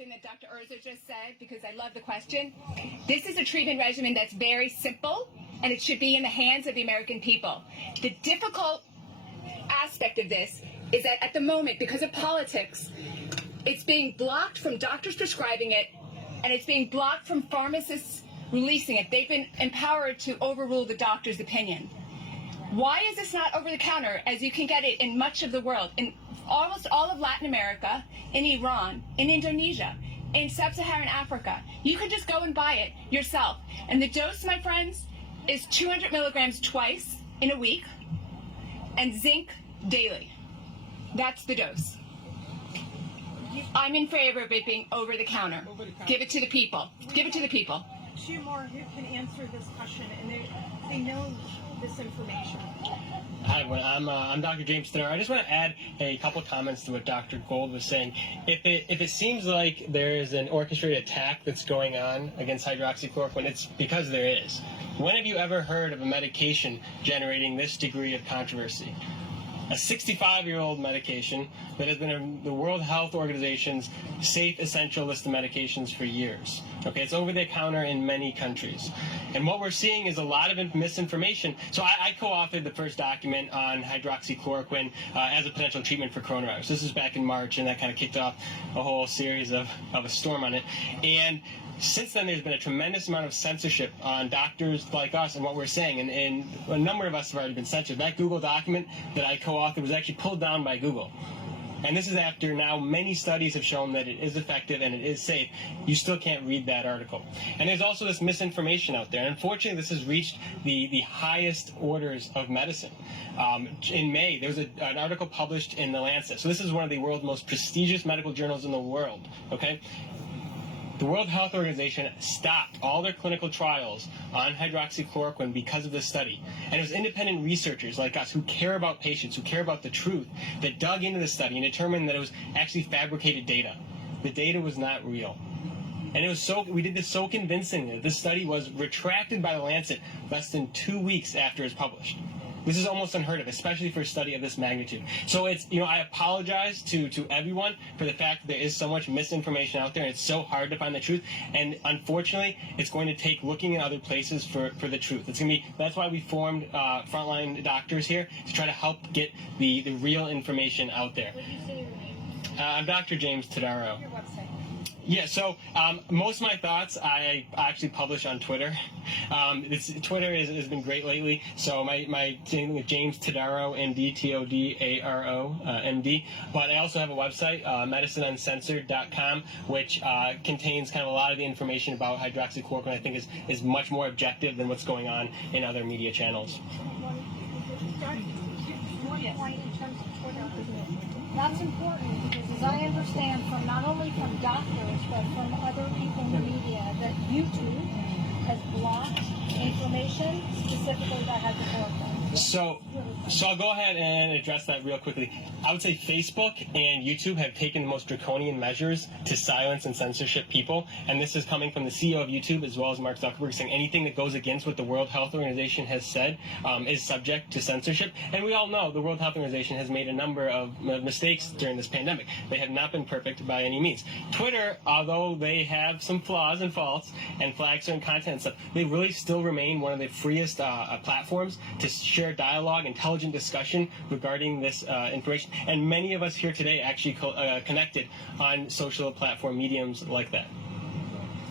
something that Dr. Urza just said because I love the question. This is a treatment regimen that's very simple, and it should be in the hands of the American people. The difficult aspect of this is that at the moment, because of politics, it's being blocked from doctors prescribing it, and it's being blocked from pharmacists releasing it. They've been empowered to overrule the doctor's opinion. Why is this not over the counter, as you can get it in much of the world, in almost all of Latin America, in Iran, in Indonesia, in sub-Saharan Africa? You could just go and buy it yourself. And the dose, my friends, is 200 milligrams twice in a week, and zinc daily. That's the dose. I'm in favor of it being over the counter. Give it to the people. Give it to the people. Two more who can answer this question, and they know this information. Hi, everyone. I'm Dr. James Tedaro. I just want to add a couple comments to what Dr. Gold was saying. If it seems like there is an orchestrated attack that's going on against hydroxychloroquine, it's because there is. When have you ever heard of a medication generating this degree of controversy? A 65-year-old medication that has been in the World Health Organization's safe essential list of medications for years. Okay, it's over the counter in many countries. And what we're seeing is a lot of misinformation. So I co-authored the first document on hydroxychloroquine as a potential treatment for coronavirus. This is back in March, and that kind of kicked off a whole series of a storm on it. And since then, there's been a tremendous amount of censorship on doctors like us and what we're saying, and a number of us have already been censored. That Google document that I co-authored was actually pulled down by Google. And this is after now many studies have shown that it is effective and it is safe. You still can't read that article. And there's also this misinformation out there. And unfortunately, this has reached the highest orders of medicine. In May, there was an article published in The Lancet. So this is one of the world's most prestigious medical journals in the world, okay? The World Health Organization stopped all their clinical trials on hydroxychloroquine because of this study. And it was independent researchers like us who care about patients, who care about the truth, that dug into the study and determined that it was actually fabricated data. The data was not real. And we did this so convincingly that this study was retracted by The Lancet less than 2 weeks after it was published. This is almost unheard of, especially for a study of this magnitude. So I apologize to everyone for the fact that there is so much misinformation out there, and it's so hard to find the truth. And unfortunately, it's going to take looking in other places for the truth. That's why we formed Frontline Doctors here, to try to help get the real information out there. Would you say your name? I'm Dr. James Tedaro. Your website. Yeah, so most of my thoughts I actually publish on Twitter. Twitter has been great lately. So my name is James Tedaro, MD, Todaro, MD. But I also have a website, medicineuncensored.com, which contains kind of a lot of the information about hydroxychloroquine. I think is much more objective than what's going on in other media channels. One point in terms of Twitter. That's important because, as I understand from not only from doctors but from other people in the media, that YouTube has blocked information specifically about hydroxychloroquine. So I'll go ahead and address that real quickly. I would say Facebook and YouTube have taken the most draconian measures to silence and censorship people, and this is coming from the CEO of YouTube as well as Mark Zuckerberg, saying anything that goes against what the World Health Organization has said is subject to censorship. And we all know the World Health Organization has made a number of mistakes during this pandemic. They have not been perfect by any means. Twitter, although they have some flaws and faults and flag certain content and stuff, they really still remain one of the freest platforms to share dialogue, intelligent discussion regarding this information. And many of us here today actually connected on social platform mediums like that.